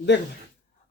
देख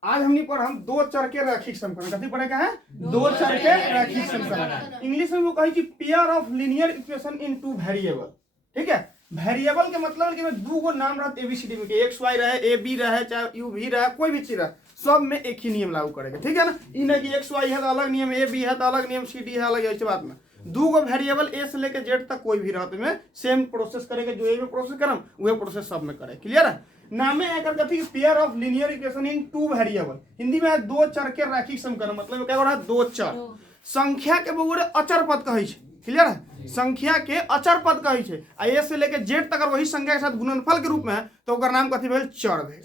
आज हमने पर हम दो चर के रैखिक समीकरण कथी पढ़ेगा है दो चर के रैखिक समीकरण। इंग्लिश में वो कहे कि pair of linear equation in two variable. ठीक है, वेरिएबल के मतलब कि दो गो नाम रहते एबीसीडी में के एक्स वाई रहे, ए बी रहे, चाहे यू भी रहे, कोई भी चीज रहे, सब में एक ही नियम लागू करेगा। ठीक है ना, इ नहीं कि एक्स वाई है तो अलग नियम, ए बी है तो अलग नियम, सी डी है अलग, ऐसे बात में दो गो वेरिएबल ए से लेकर जेड तक कोई भी रहते में सेम प्रोसेस करेगा। जो ए में प्रोसेस करम वह प्रोसेस सब में करे। क्लियर है, नामे है कथी pair of linear equation in two variable. Hindi में है दो चर के रैखिक समीकरण, मतलब क्या हो रहा है दो चर संख्या के बगैर अचर पद कहे छै। क्लियर है, संख्या के अचर पद कहे छै, आ ए से लेके जेड तक वही संख्या के साथ गुणनफल के रूप में है तो ओकर नाम कथी भेल चर भेल।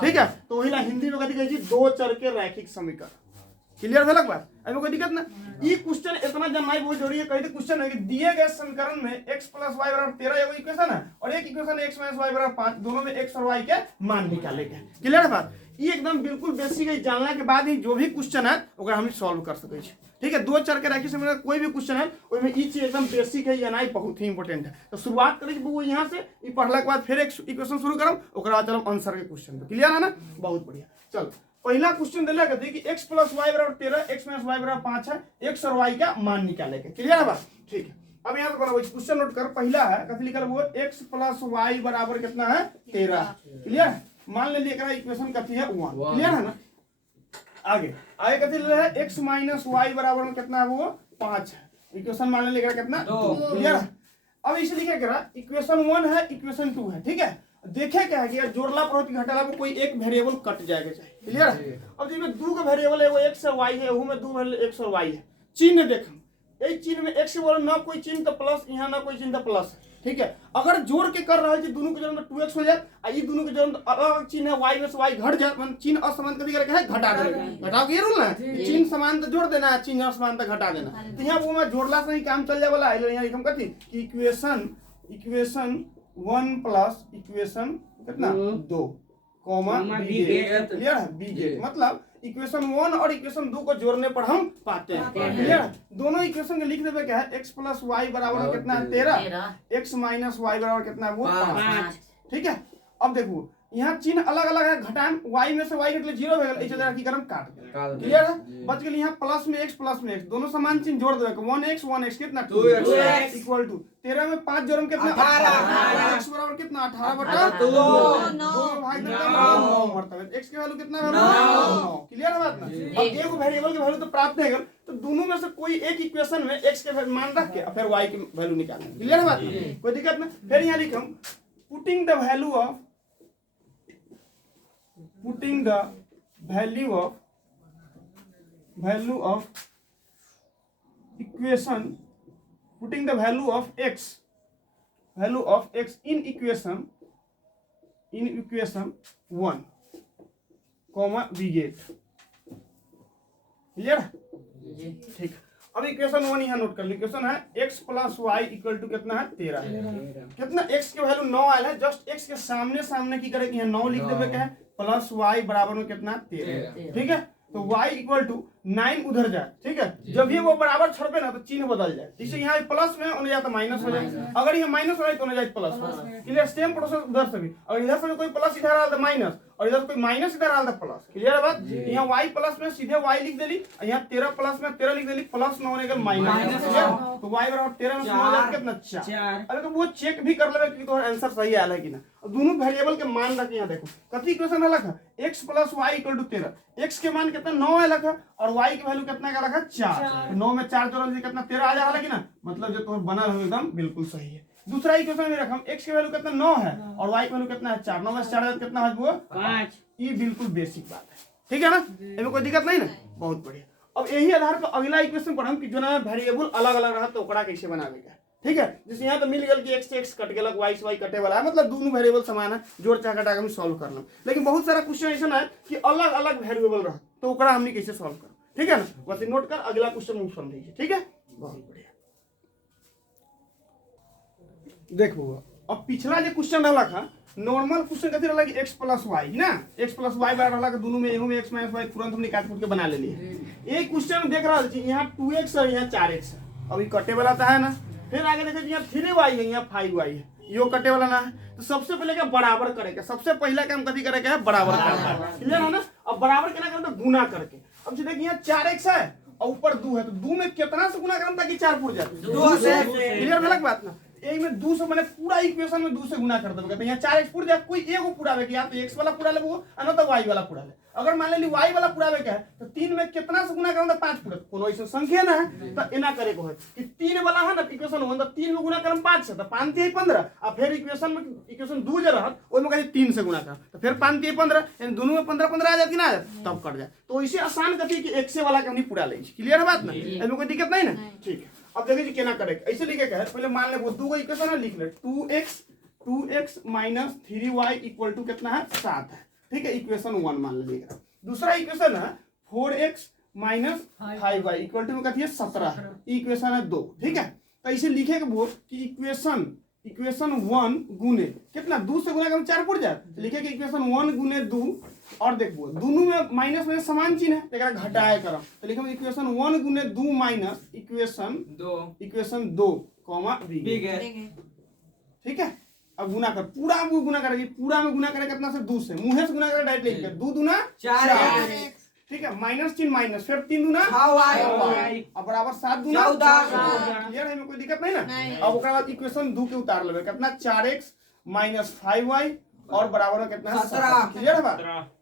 ठीक है, तो वही ला हिंदी में कथी कहे छै दो चर के रैखिक समीकरण। क्लियर भेलक बात, अभी कोई दिक्कत ना। ये क्वेश्चन इतना जानना बहुत जरूरी है। कहीं क्वेश्चन है कि दिए गए समीकरण में x + y = 13 एगो इक्वेशन है और एक इक्वेशन x - y = 5, दोनों में x और y के मान निकाले के। क्लियर है बात, ये एकदम बिल्कुल बेसिक है, जानला के बाद ही जो भी क्वेश्चन है ओकरा हम सॉल्व कर सके छी। ठीक है, दो चर के रैखिक समीकरण कोई भी क्वेश्चन है ओमे ई चीज एकदम बेसिक है, यानी बहुत ही इंपॉर्टेंट है। तो शुरुआत करें वो यहाँ से, ई पढ़ला के बाद फिर एक इक्वेशन शुरू करम, ओकरा बाद चलम आंसर के क्वेश्चन पे। क्लियर है ना, बहुत बढ़िया। चलो पहला क्वेश्चन दिला कहते कि x + y = 13, x - y = 5 है, x और y का मान निकाले के। क्लियर है बात, ठीक है। अब यहाँ पे बनाओ क्वेश्चन नोट कर, पहला है कथी लिखल वो x + y बराबर कितना है 13। क्लियर है, मान ले एकरा इक्वेशन कथी है 1। क्लियर है ना, आगे कथी ले है x - y बराबर में कितना है वो 5 है, इक्वेशन मान ले एकरा कितना 2। क्लियर है, अब इसे लिखे करा इक्वेशन 1 है, इक्वेशन 2 है। ठीक है, देखे क्या है कि जोड़ला पर घटाला में कोई एक वेरिएबल कट जाएगा चाहिए। क्लियर है, अब जिसमें दो का वेरिएबल है वो x और y है, में दो x और y है। चिन्ह देखो, एक चिन्ह में x के बोले ना कोई चिन्ह तो प्लस, यहाँ ना कोई चिन्ह तो प्लस है। ठीक है, अगर जोड़ के कर रहा है दोनों के जन्म 2x हो जाए, ये दोनों के जन्म अलग चिन्ह है y में से y घट जाए, मतलब चिन्ह असमान कभी करके है घटा देना। घटाओ ये रूल ना, चिन्ह समान तो जोड़ देना, चिन्ह असमान तो घटा देना। तो यहाँ वो में जोड़ला से ही काम चल जाए वाला है। यहाँ लिखम कथी कि इक्वेशन 1 प्लस इक्वेशन कितना 2 कॉमा बीजेड। क्लियर है, बीजेड मतलब इक्वेशन 1 और इक्वेशन 2 को जोड़ने पर हम पाते हैं। क्लियर है, दोनों इक्वेशन के लिख देवे क्या है x + y बराबर कितना है 13, x - y बराबर कितना है वो 5। ठीक है, अब देखो यहाँ चिन्ह अलग अलग है, घटाएं y में से y घटले 0 हो गया, इस तरह की करम काट दे। क्लियर है, बच गेल यहाँ प्लस में x दोनों समान चिन्ह जोड़ देवे 1x कितना 2x इक्वल टू 13 में 5 जोड़म कितना 18, x बराबर कितना 18/2 भाग देता 9 मरतबा, x की वैल्यू कितना है 9। क्लियर है बात ना। अब एक वेरिएबल की वैल्यू तो प्राप्त है, तो दोनों में से कोई एक इक्वेशन में x के मान रख के फिर y की वैल्यू निकालना। क्लियर है बात, कोई दिक्कत ना। फिर यहाँ लिखम putting the value of x in equation 1 comma बीजेड। क्लियर है, ठीक। अब इक्वेशन 1 यहाँ नोट कर ली, इक्वेशन है x + y = कितना है 13। कितना x की वैल्यू 9 आयल है, जस्ट x के सामने की करे कि यहाँ 9 लिख देवे क्या है प्लस y बराबर में कितना 13। ठीक है, तो y = 9 उधर जाए। ठीक है, जब भी वो बराबर छोड़े ना तो चिन्ह बदल जाए, जैसे यहाँ प्लस में उन्हें जाता माइनस हो जाए, अगर यहाँ माइनस हो जाए तो उन्हें जाए प्लस हो जाए। क्लियर, सेम प्रोसेस उधर से भी, अगर इधर से कोई प्लस इधर आ तो माइनस और इधर कोई माइनस इधर आ तो प्लस। क्लियर है बात, यहाँ y प्लस में सीधे y लिख देली, यहाँ 13 प्लस में 13 लिख देली, प्लस 9 होने का माइनस। तो y बराबर 13 में से हो जाए कितना 4। अरे तो वो चेक भी कर लेवे कि तोहर आंसर सही आया है कि ना। दोनों वेरिएबल के मान रख, यहाँ देखो कथी इक्वेशन अलग है x + y = 13, x के मान कितना 9 अलग है और y की वैल्यू कितना का अलग है 4। 9 में 4 जोड़ने से कितना 13 आ जाएगा कि ना, मतलब जो तोहर बना रहे एकदम बिल्कुल सही है। दूसरा इक्वेशन में रखम x की वैल्यू कितना 9 है और y की वैल्यू कितना है 4, 9 में 4 कितना है वो 5। ये बिल्कुल बेसिक बात है। ठीक है ना, इसमें कोई दिक्कत नहीं ना, बहुत बढ़िया। अब यही आधार पर अगला इक्वेशन पढ़म कि जो ना वेरिएबल अलग अलग रहा तो ओकरा कैसे बनावेगा। ठीक है, जैसे यहाँ तो मिल गया कि x से x कट गया, y से y कटे वाला है, मतलब दोनों वेरिएबल समान है, जोड़ चाह घटा के हम सॉल्व करना। लेकिन बहुत सारा क्वेश्चन ऐसा है कि अलग अलग वेरिएबल रहा तो ओकरा हमने कैसे सॉल्व करना। ठीक है ना, बस नोट कर, अगला क्वेश्चन हम समझिए। ठीक है, बहुत बढ़िया। देखो अब पिछला जो क्वेश्चन रहा था नॉर्मल क्वेश्चन कथी रहा कि x + y ना, x + y बराबर रहा दोनों में एगो में x - y तुरंत हमने काट के बना ले लिए। एक क्वेश्चन देख रहा है यहाँ 2x और यहाँ 4x है, अभी कटे वाला था है ना। फिर आगे देखो यहाँ 3y है, यहाँ 5y है, यो कटे वाला ना है। तो सबसे पहले क्या बराबर करेगा, सबसे पहला काम कथी करेगा है बराबर करना, क्लियर है ना। अब बराबर केना करना, तो गुना करके। अब देखिए यहाँ 4x है और ऊपर 2 है, तो 2 में कितना से गुना करना ताकि 4 पुर जाए, 2 से, क्लियर अलग बात ना। एक में 2 से मैंने पूरा इक्वेशन में 2 से गुना कर दोगे, तो यहाँ 4x पुर जाए, कोई एगो पुरावे या तो x वाला पुरा ले वो, ना तो y वाला पुरा ले। अगर मान ली y वाला पुरावे क्या है, तो 3 में कितना से गुना करना, 5 पुरा, कोनो ऐसा संख्या ना है तो एना करे को है कि 3 वाला है ना इक्वेशन 1, तो 3 में गुना करम 5 से, तो 5 3 15, और फिर इक्वेशन में इक्वेशन 2 जे रहत ओय में कहे 3 से गुना कर, तो फिर 5 3 15, यानी दोनों में 15 15 आ जाती ना, तब कट जाए। तो इसे आसान कथी कि x से वाला के हमनी पूरा ले, क्लियर है बात ना, एमे कोई दिक्कत नहीं ना, ठीक है। अब देखिए जी केना करे, ऐसे लिखे का है, पहले मान ले वो 2 को इक्वेशन है लिख ले, 2x minus 3y equal to कितना है 7 है, ठीक है, इक्वेशन 1 मान ले लिख रहा। दूसरा इक्वेशन है 4x minus 5y equal to में कथी है 17 है, इक्वेशन है 2, ठीक है। तो इसे लिखे के वो कि इक्वेशन 1 गुने कितना 2 से गुना कर 4 पुर जाए, तो लिखे कि इक्वेशन 1 गुने 2, और देखो दोनों में माइनस में समान चिन्ह है, तो एकरा घटाए करम, तो लिखो इक्वेशन 1 गुने 2 माइनस इक्वेशन 2 कॉमा b, ठीक है। अब गुना कर, पूरा वो गुना करेगी, पूरा में गुना करेगा कितना से 2 से, मुंह से गुना करेगा डायरेक्ट लिख के 2 दूना 4, ठीक है, माइनस चिन्ह माइनस, फिर 3 दूना 6y, अब बराबर 7 दूना 14, क्लियर है, में कोई दिक्कत नहीं ना। अब ओकरा बाद इक्वेशन 2 के उतार लेबे, कितना 4x माइनस 5y और बराबर में कितना 17, क्लियर है बात।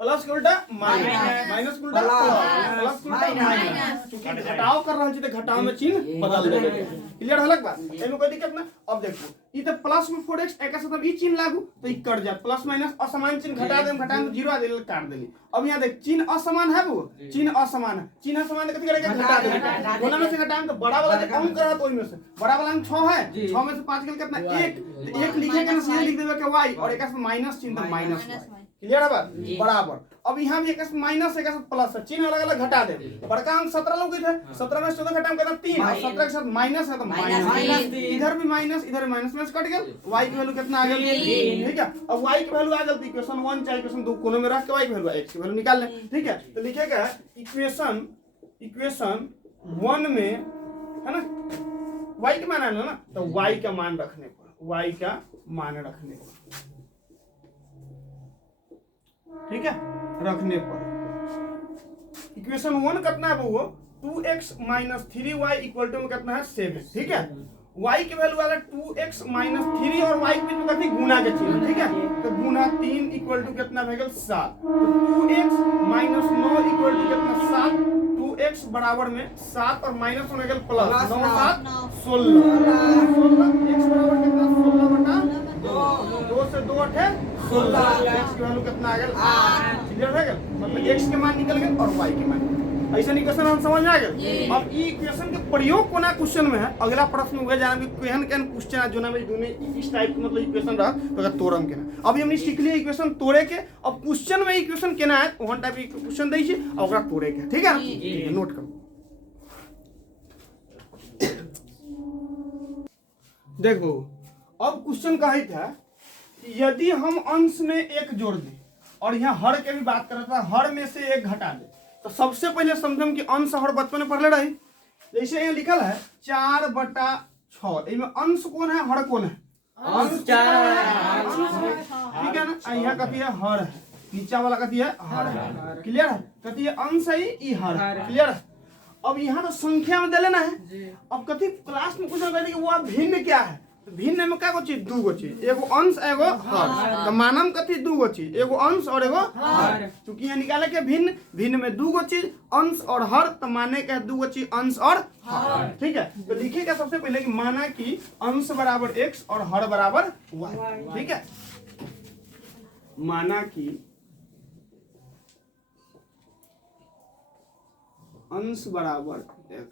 प्लस के उल्टा माइनस, माइनस के उल्टा प्लस के उल्टा माइनस, क्योंकि घटाव कर रहल छी त घटाव में चिन्ह बदल देबे, क्लियर हलक बात, एमे कोई दिक्कत ना। अब देखो ई त प्लस में 4x एक साथ ई चिन्ह लागू तो ई कट जात, प्लस माइनस असमान चिन्ह घटा देम, घटा में 0 आ देल काट देली। अब यहां देख चिन्ह असमान है, वो चिन्ह असमान है, चिन्ह असमान कथि करेगा घटा देबे, दोनों में से घटाएं तो बड़ा वाला जो अंक रहत ओइ में से, बड़ा वाला अंक 6 है, 6 में से 5 गेल कितना 1, तो 1 लिखे के ना सीधे लिख देबे के y, और एक से माइनस चिन्ह तो माइनस y, क्लियर है बात, बराबर। अब यहाँ भी एक माइनस एक प्लस है, चिन्ह अलग अलग घटा दे, बड़का अंक 17 लोग है, 17 में 14 घटाम करना 3, और 17 के साथ माइनस है तो माइनस, इधर भी माइनस इधर भी माइनस में कट गया, y की वैल्यू कितना आ गया 3, ठीक है। अब y की वैल्यू आ गई, इक्वेशन 1 चाहे इक्वेशन 2 कोनों में रख के y की वैल्यू x की वैल्यू निकाल ले, ठीक है। तो लिखेगा इक्वेशन 1 में है ना y का मान आना ना, तो y का मान रखने पर, y का मान रखने पर, ठीक है, रखने पर इक्वेशन 1 कितना है वो 2x minus 3y equal to में कितना है 7, ठीक है। y की वैल्यू आ गया 2x माइनस 3 और y के बीच में कथी गुना के चिन्ह, ठीक है, तो गुना 3 इक्वल टू कितना हो गया 7, तो 2x माइनस 9 इक्वल टू कितना 7, 2x बराबर में 7 और माइनस हो गया प्लस 9 7 16, x बराबर कितना 16 बटा 2 से 2 8 16, x की वैल्यू कितना आ गया 8, क्लियर है, मतलब x के मान निकल गए और y के मान, ऐसा इक्वेशन हम समझ में आ गए। अब ई इक्वेशन के प्रयोग कोना क्वेश्चन में है, अगला प्रश्न हुए जाना कि केहन केहन क्वेश्चन है जो ना में दोनों इस टाइप के मतलब इक्वेशन रहा तो का तोड़म केना, अभी हमनी सीख लिए इक्वेशन तोड़े के, अब क्वेश्चन में इक्वेशन केना है ओहन टाइप के क्वेश्चन दै छी और ओकरा तोड़े के, ठीक है, नोट करो। देखो अब क्वेश्चन कहित है यदि हम अंश में 1 जोड़ दें और यहाँ हर के भी बात कर रहा था, हर में से 1 घटा दे, तो सबसे पहले समझम कि अंश हर बचपन में पढ़ले रही, जैसे यहाँ लिखल है 4/6, इसमें अंश कौन है हर कौन है, अंश 4, ठीक है ना, यहाँ कथी है हर है, नीचा वाला कथी है हर है, क्लियर है, कथी है अंश है ई हर है, क्लियर है। अब यहाँ तो संख्या में दे लेना है, अब कथी क्लास में पूछा कि वो भिन्न क्या है, भिन्न में क्या को चीज 2 गो चीज, एगो अंश एगो हर, तो मानम कथी 2 गो चीज, एगो अंश और एगो हर, क्योंकि यहाँ निकाले के भिन्न, भिन्न में 2 गो चीज अंश और हर, तो माने के 2 गो चीज अंश और हर, ठीक है। तो लिखेगा सबसे पहले कि माना कि अंश बराबर x और हर बराबर y, ठीक है, माना कि अंश बराबर x,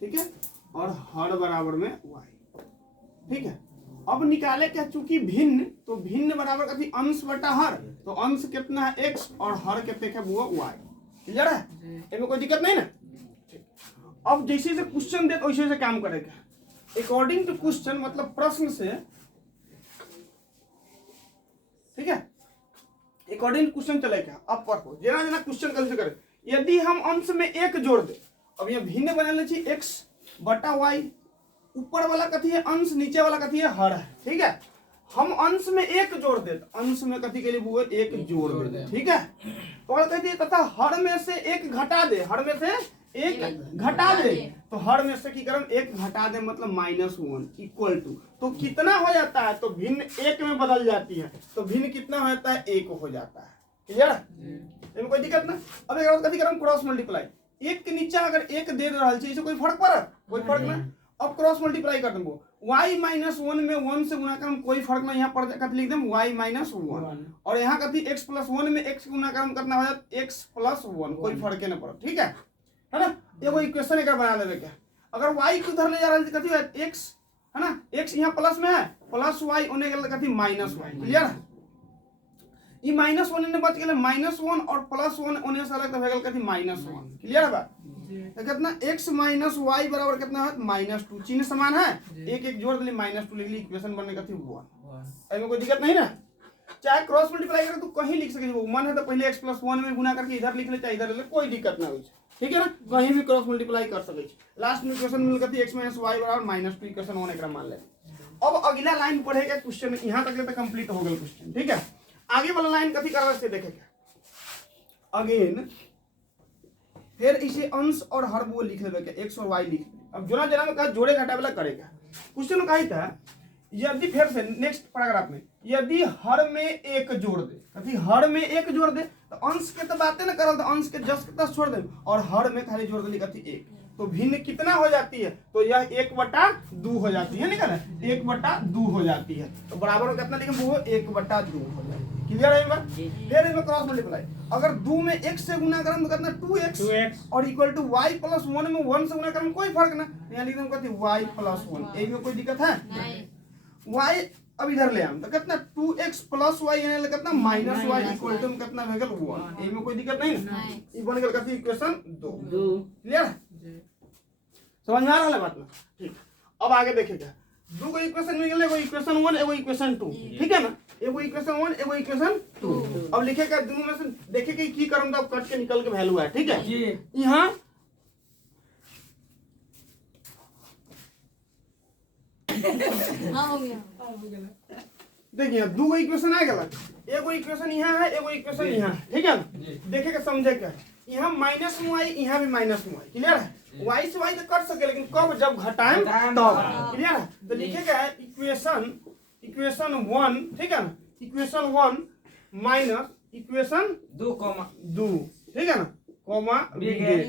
ठीक है, और हर बराबर में y, ठीक है। अब निकाले क्या, चूंकि भिन्न तो भिन्न बराबर कथी अंश बटा हर, तो अंश कितना है x और हर कितने का वो y, क्लियर है, इसमें कोई दिक्कत नहीं ना। अब जैसे से क्वेश्चन दे वैसे से काम करेगा अकॉर्डिंग टू क्वेश्चन, मतलब प्रश्न से, ठीक है, अकॉर्डिंग टू क्वेश्चन चलेगा। अब पढ़ो जना जना क्वेश्चन कैसे करे, यदि हम अंश में 1 जोड़ दे, अब ये भिन्न बना ले छी x बटा y, ऊपर वाला कथी है अंश, नीचे वाला कथी है हर है, ठीक है। हम अंश में एक जोड़ दे, अंश में कथी के लिए वो एक जोड़ दे, ठीक है। और कहती है तथा हर में से एक घटा दे, हर में से एक घटा दे, तो हर में से की करम एक घटा दे मतलब -1 इक्वल टू, तो कितना हो जाता है, तो भिन्न एक में बदल जाती है, तो भिन्न कितना हो जाता है, एक हो जाता है, क्लियर। इसमें कोई दिक्कत ना। अब एक कथी करम क्रॉस मल्टीप्लाई, एक के नीचे अगर एक दे रहा है इसे कोई फर्क पड़ा, कोई फर्क ना। अब क्रॉस मल्टीप्लाई कर दूंगा, y -1 में 1 से गुना करम कोई फर्क नहीं, यहाँ पर कथी लिख दें y -1, और यहाँ कथी x + 1 में x गुना करम करना हो जाता x + 1, कोई फर्क नहीं पड़ा, ठीक है ना। ये वो इक्वेशन एक बना देवे क्या, अगर y को उधर ले जा रहा है कथी है x, है ना, x यहाँ प्लस में है, प्लस y होने के कथी -y, क्लियर है। ये -1 ने बच गया -1 और +1 होने से अलग भेगल कथी -1, क्लियर है बात। तो कितना x - y बराबर कितना है -2, चिन्ह समान है, एक एक जोड़ दिली -2 लिख ली, इक्वेशन बनने कथी 1। इसमें कोई दिक्कत नहीं ना। चाहे क्रॉस मल्टीप्लाई करे तो कहीं लिख सके, वो मन है तो पहले x + 1 में गुना करके इधर लिख ले, चाहे इधर ले, कोई दिक्कत ना हो, ठीक है ना, कहीं भी क्रॉस मल्टीप्लाई कर सके। लास्ट में इक्वेशन मिल कथी x - y बराबर -2 इक्वेशन 1 एकरा मान ले। अब अगला लाइन पढ़ेगा क्वेश्चन, यहां तक तो कंप्लीट हो गया क्वेश्चन, ठीक है। आगे वाला लाइन कथी कर रहा है देखेगा अगेन, फिर इसे अंश और हर वो लिख लेवे के x और y लिख। अब जोना जना में कहा जोड़े घटा वाला करेगा। क्वेश्चन कही था यदि, फिर से नेक्स्ट पैराग्राफ में, यदि हर में एक जोड़ दे, कथी हर में एक जोड़ दे, तो अंश के तो बातें ना करल, तो अंश के जस्ट के तस छोड़ दे, और हर में खाली जोड़ दे कथी एक, तो भिन्न कितना हो जाती है, तो यह 1/2 हो जाती है, निकल 1/2 हो जाती है, तो बराबर कितना लिखेंगे वो 1/2 हो जाती है, क्लियर है बात। फिर इसमें क्रॉस मल्टीप्लाई, अगर 2 में x से गुना करम तो कितना 2x और इक्वल टू y + 1 में 1 से गुना करम कोई फर्क ना, यहाँ लिख देंगे कथी y + 1, ए में कोई दिक्कत है नहीं। y अब इधर ले आम तो कितना 2x + y यानी कितना -y इक्वल टू कितना हो गया 1, ए में कोई दिक्कत नहीं ना, ये बन गया कथी इक्वेशन 2, क्लियर है, समझ में आ रहा है बात ना, ठीक। अब आगे देखिएगा, दो इक्वेशन मिल गए, एगो इक्वेशन 1 एगो इक्वेशन 2, ठीक है ना, एगो इक्वेशन 1 एगो इक्वेशन 2। अब लिखेगा दोनों में से देखेगा की करम तो कट के निकल के वैल्यू है, ठीक है। यहाँ देखिए दो इक्वेशन आ गया, एगो इक्वेशन यहाँ है एगो इक्वेशन यहाँ है, ठीक है ना। देखेगा समझे क्या, यहाँ -y यहाँ भी -y, क्लियर है। y से y तो कट सके, लेकिन कब, जब घटाएं तब, क्लियर है। तो लिखेगा इक्वेशन 1, ठीक है ना, इक्वेशन 1 माइनस इक्वेशन 2, ठीक है ना, कॉमा बिगेट,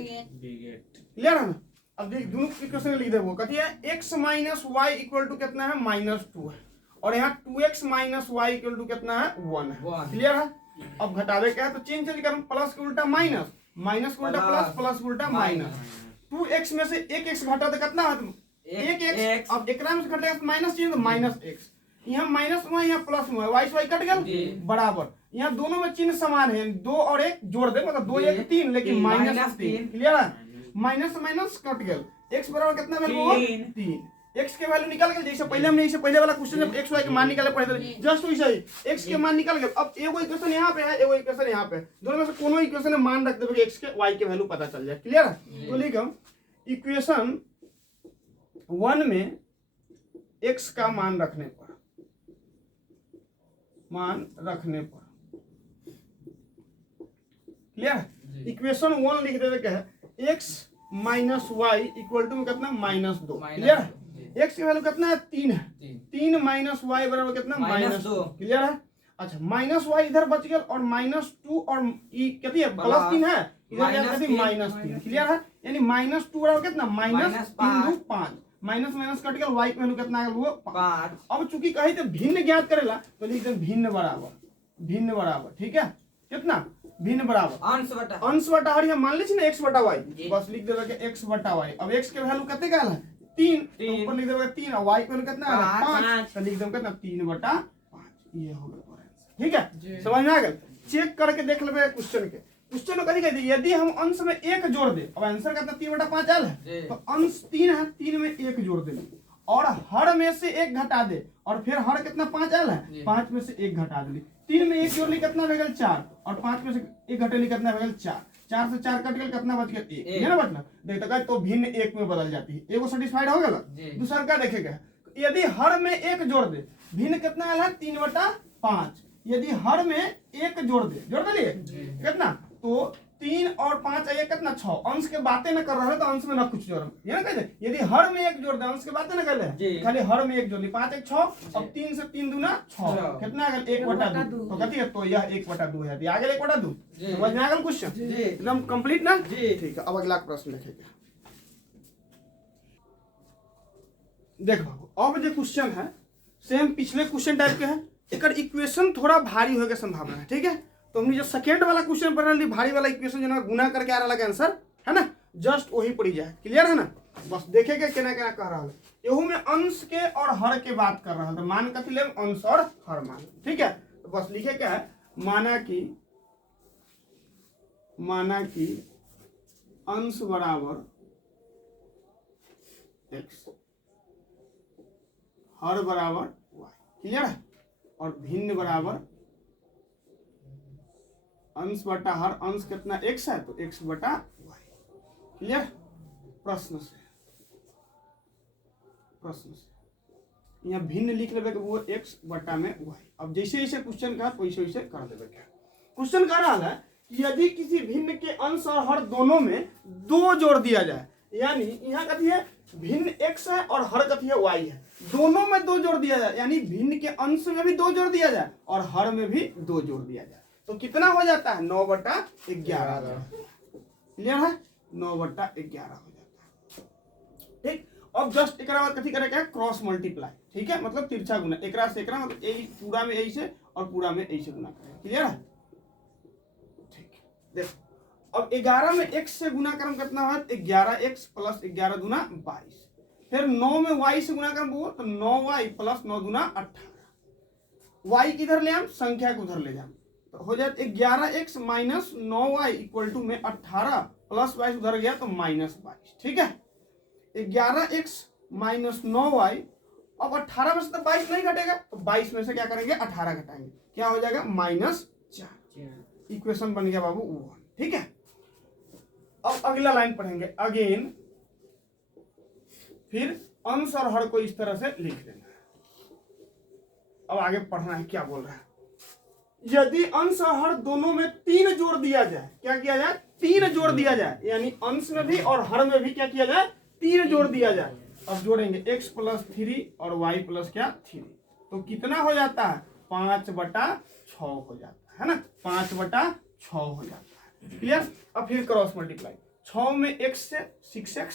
क्लियर है ना। अब देख दोनों इक्वेशन लिख देबो, कथी है x - y इक्वल टू कितना है -2 है, और यहाँ 2x - y इक्वल टू कितना है 1 है, क्लियर है। अब घटावे क्या है, तो चेंज करम, प्लस के उल्टा माइनस, माइनस के उल्टा प्लस, प्लस के उल्टा माइनस। 2x में से एक x घटा तो कितना है, एक x। अब एकरा में से घटेगा तो माइनस चाहिए, तो -x, यहाँ -y यहाँ +y, y से y कट गया बराबर, यहाँ दोनों में चिन्ह समान है, 2 और 1 जोड़ दे मतलब 2 1 3, लेकिन -3, क्लियर है, माइनस माइनस कट गया, x बराबर कितना वैल्यू 3, x के वैल्यू निकल गया, जैसे पहले हमने, इससे पहले वाला क्वेश्चन जब x y के मान निकाले पढ़े थे, जस्ट वैसे ही x के मान निकल गए। अब एगो इक्वेशन यहाँ पे है एगो इक्वेशन यहाँ पे, दोनों में से कोनो इक्वेशन में मान रख देबे, x के y के वैल्यू पता चल जाए, क्लियर है। तो लिख हम इक्वेशन 1 में x का मान रखने पर क्लियर है। इक्वेशन 1 लिख देवे क्या है, x - y इक्वल टू कितना -2, क्लियर है। x की वैल्यू कितना है 3 है, 3 - y बराबर कितना -2, क्लियर है। अच्छा -y इधर बच गया, और -2 और ई कितनी है +3 है, इधर कितनी -3, क्लियर है। यानी -2 बराबर कितना -3 5, माइनस माइनस कट गया, y की वैल्यू कितना आ गया वो 5। अब चूंकि कही तो भिन्न ज्ञात करेला, तो लिख दे भिन्न बराबर, ठीक है, कितना भिन्न बराबर अंश बटा हर, मान लीजिए ना x/y, बस लिख देबे के x/y। अब x के वैल्यू कितने का है 3, तो ऊपर लिख देबे 3, और y के वैल्यू कितना है 5, तो लिख देबे कितना 3/5, ये हो गया आंसर, ठीक है, समझ में आ गया। चेक करके देख लेबे क्वेश्चन के, क्वेश्चन में कथी कहती है, यदि हम अंश में 1 जोड़ दे, अब आंसर कितना 3/5 आल है, तो अंश 3 है, 3 में 1 जोड़ दे, और हर में से 1 घटा दे, और फिर हर कितना 5 आल है, 5 में से 1 घटा दे, 3 में 1 जोड़ ली कितना हो गया 4, और 5 में से 1 घटेली कितना हो गया 4, 4 से 4 कट गया कितना बच गया 1, है ना। मतलब देखता है तो भिन्न 1 में बदल जाती है, एगो सेटिस्फाइड हो गया। दूसरा क्या देखेगा, यदि हर में एक जोड़ दे, भिन्न कितना आया है 3/5, यदि हर में एक जोड़ दे, जोड़ दिए कितना, तो 3 और 5 आइए कितना 6, अंश के बातें न कर रहे हो तो अंश में न कुछ जोड़, ये ना कहते यदि हर में एक जोड़ दे, अंश के बातें न कर रहे, खाली हर में एक जोड़ दी, 5 1 6, अब 3 से 3 दूना 6, कितना आ गया 1/2, तो कहती है तो यह 1/2 है, आ गया 1/2, समझ में आ गया क्वेश्चन एकदम कंप्लीट ना, ठीक है। अब अगला प्रश्न लिखेंगे, देखो अब जो क्वेश्चन है सेम पिछले क्वेश्चन टाइप के है, एक इक्वेशन थोड़ा भारी होने की संभावना है, ठीक है। तो हमने जो सेकेंड वाला क्वेश्चन पढ़ ली, भारी वाला इक्वेशन जो ना गुना करके आ रहा है आंसर, है ना, जस्ट वही पड़ी जाए, क्लियर है ना, बस देखेंगे केना केना कह रहा है, यहू में अंश के और हर के बात कर रहा है, तो मान कथी ले अंश और हर मान, ठीक है। तो बस लिखे क्या है, माना कि अंश बराबर x, हर बराबर y, क्लियर है, और भिन्न बराबर अंश बटा हर, अंश कितना x है तो x बटा y, क्लियर। प्रश्न से यहाँ भिन्न लिख लेवे वो x बटा में y, अब जैसे जैसे क्वेश्चन का वैसे वैसे कर देवे क्या। क्वेश्चन कह रहा है कि यदि किसी भिन्न के अंश और हर दोनों में 2 जोड़ दिया जाए, यानी यहाँ कथी है भिन्न x है और हर कथी है y है, दोनों में 2 जोड़ दिया जाए, यानी भिन्न के अंश में भी 2 जोड़ दिया जाए और हर में भी 2 जोड़ दिया जाए, तो कितना हो जाता है 9/11, क्लियर है, 9/11 हो जाता है, ठीक। अब जस्ट एक बाद कथी करेगा क्रॉस मल्टीप्लाई, ठीक है, मतलब तिरछा गुना, एक से एकरा मतलब यही पूरा में यही से और पूरा में यही से गुना करेगा, क्लियर है, ठीक। देखो अब 11 में x से गुना करम कितना हुआ 11x + 11 दूना 22, फिर 9 में y से गुना करम वो तो 9y + 9 दूना 18, y किधर ले हम संख्या को उधर ले जाम, तो हो जाए 11x - 9y = में 18 + 22 उधर गया तो -22, ठीक है। 11x - 9y, अब 18 में से तो 22 नहीं घटेगा, तो 22 में से क्या करेंगे 18 घटाएंगे, क्या हो जाएगा -4, इक्वेशन बन गया बाबू 1, ठीक है। अब अगला लाइन पढ़ेंगे अगेन, फिर अंश और हर को इस तरह से लिख देना है। अब आगे पढ़ना है क्या बोल रहा है, यदि अंश और हर दोनों में 3 जोड़ दिया जाए, क्या किया जाए 3 जोड़ दिया जाए, यानी अंश में भी और हर में भी क्या किया जाए 3 जोड़ दिया जाए। अब जोड़ेंगे x + 3 और y + क्या 3, तो कितना हो जाता है 5/6 हो जाता है ना, 5/6 हो जाता है, क्लियर। अब फिर क्रॉस मल्टीप्लाई, 6 में x से 6x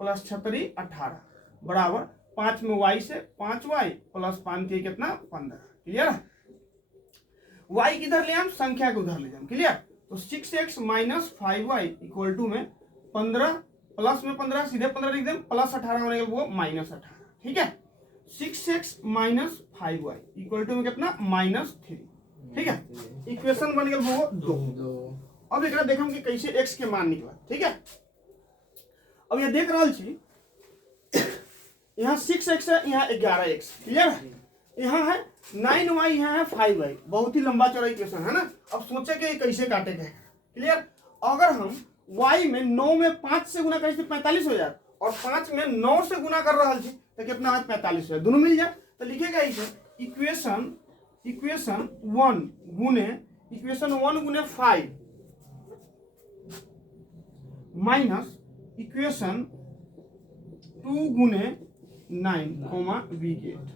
+ 36 18 बराबर 5 में y से 5y + 5 के कितना 15, क्लियर है। y किधर ले हम संख्या को उधर ले जाम, क्लियर। तो 6x - 5y = में 15 प्लस में 15 सीधे 15 लिख दें, +18 होने के वो -18, ठीक है। 6x - 5y = में कितना -3, ठीक है। इक्वेशन बन गया वो 2। अब एक देखम कि कैसे x के मान निकला, ठीक है। अब ये देख रहा छी यहाँ 6x है, यहाँ 11x, क्लियर है, यहाँ है 9y, यहाँ है 5y, बहुत ही लंबा चौड़ा इक्वेशन है ना। अब सोचे कि कैसे काटेगा, क्लियर। अगर हम y में 9 में 5 से गुना करें तो 45 हो जाए, और 5 में 9 से गुना कर रहा थी तो कितना है 45 हो, दोनों मिल जाए, तो लिखेगा इसे इक्वेशन 1 गुने इक्वेशन 1 गुने 5 माइनस इक्वेशन 2 गुने 9 v8,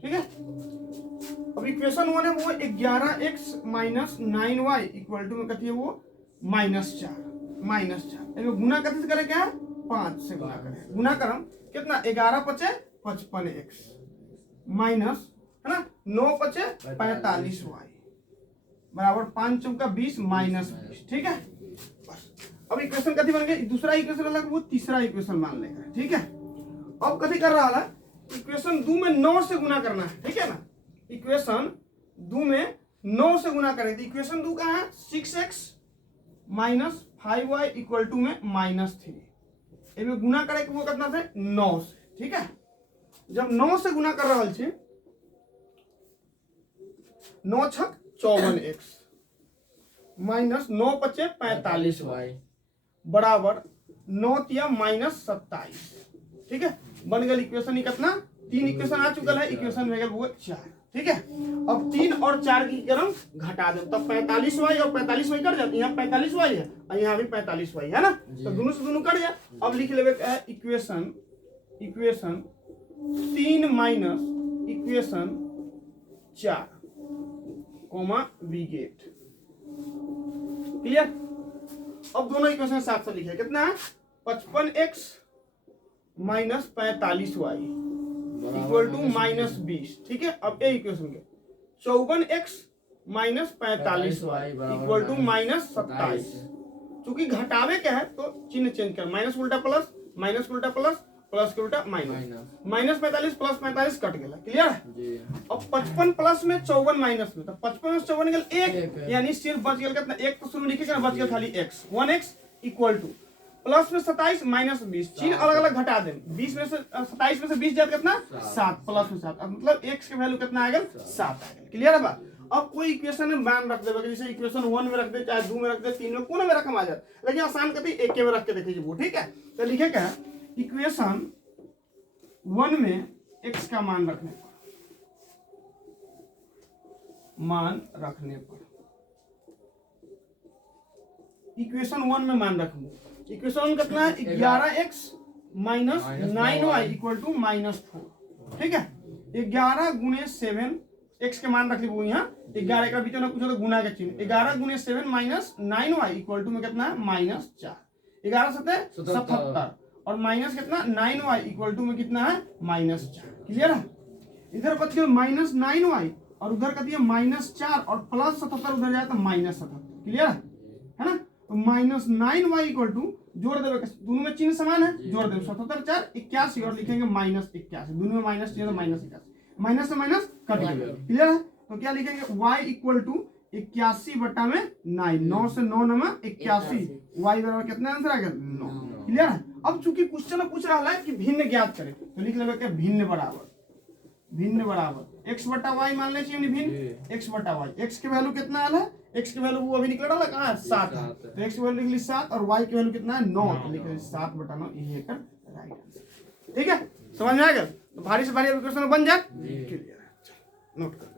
ठीक है। अब इक्वेशन 1 है वो 11x - 9y = में कथी है वो -4 एमे गुना कथी से करे क्या 5 से गुना करे, गुना करम कितना 11 × 5 = 55x माइनस है ना 9 × 5 = 45y बराबर 5 × 4 = 20 -20, ठीक है। बस अब इक्वेशन कथी बन गया, दूसरा इक्वेशन अलग वो तीसरा इक्वेशन मान लेगा, ठीक है। अब कथी कर रहा है इक्वेशन 2 में 9 से गुना करना है, ठीक है ना। इक्वेशन 2 में 9 से गुना करें तो इक्वेशन 2 का है 6x - 5y = में -3, इनमें गुना करे वो कितना से 9 से, ठीक है। जब 9 से गुना कर रहा छे 9 × 6 = 54x माइनस 9 × 5 = 45y बराबर 9 × 3 = -27, ठीक है। बन गल इक्वेशन कितना 3 इक्वेशन आ चुकल है, इक्वेशन में वो 4। ठीक है, अब 3 और 4 की क्रम घटा दो तब 45y और 45y कट जाती है, यहाँ 45y है और यहाँ भी 45y है ना, तो दोनों से दोनों कट गया। अब लिख लेवे equation 3 minus equation 4 comma we get. Clear. अब दोनों इक्वेशन साथ साथ लिखे, कितना है 55x minus 45y equal to -20। ठीक है, अब ए इक्वेशन के 54x minus 45y equal to -27। चूंकि घटावे क्या है तो चिन्ह चेंज कर, माइनस उल्टा प्लस, माइनस उल्टा प्लस, प्लस के उल्टा माइनस, -45 प्लस 45 कट गया। क्लियर है। अब 55 प्लस में 54 माइनस में, तो 55 में 54 गल 1, यानी सिर्फ बच गया कितना 1, तो शुरू लिखे बच गया खाली x, 1x equal two plus में 27 माइनस 20, चिन्ह अलग अलग घटा दें, 20 में से 27 में से 20 जाता कितना 7, प्लस में 7, मतलब x के वैल्यू कितना आ गया 7 आ गया। क्लियर है बात। अब कोई इक्वेशन में मान रख देगा, जैसे इक्वेशन 1 में रख दे, चाहे 2 में रख दे, 3 में, कोने में रकम आ जाए, लेकिन आसान करते एक में रख के देखिए वो। ठीक है, तो लिखे क्या है इक्वेशन 1 में x का मान रखने पर इक्वेशन 1 में मान रखूंगा, इक्वेशन कितना है 11x minus 9y equal to -4। ठीक है, 11 गुणे 7 x के मान रख ली वो यहाँ 11 का बीच में कुछ तो गुना का चिन्ह, 11 गुणे 7 माइनस 9y इक्वल टू में कितना है -4, 11 7 77 और माइनस कितना 9y इक्वल टू में कितना है -4। क्लियर है। इधर बच गया -9y और उधर का दिया -4 और प्लस 77 उधर जाए तो -77। क्लियर है ना। तो -9y इक्वल टू जोड़ देवे, दोनों में चिन्ह समान है, जोड़ देवे 77 4 81 और लिखेंगे -81, दोनों में माइनस चिन्ह तो -81, माइनस से माइनस कट गया। क्लियर है। तो क्या लिखेंगे y इक्वल टू 81 बटा में 9, 9 से 9 नमा 81, y बराबर कितना आंसर आ गया 9। क्लियर है। अब चूंकि क्वेश्चन पूछ रहा है कि भिन्न ज्ञात करें, तो लिख लेंगे क्या भिन्न बराबर x बटा y मान लें चाहिए भिन्न x बटा y, x की वैल्यू कितना आया है, x की वैल्यू वो अभी निकल रहा है कहाँ है 7, तो x की वैल्यू लिख ली 7 और y की वैल्यू कितना है 9, तो लिख ली 7 बटा 9, ये कर राइट आंसर। ठीक है, समझ में आ गया। तो भारी से भारी क्वेश्चन बन जाए। क्लियर है, नोट कर।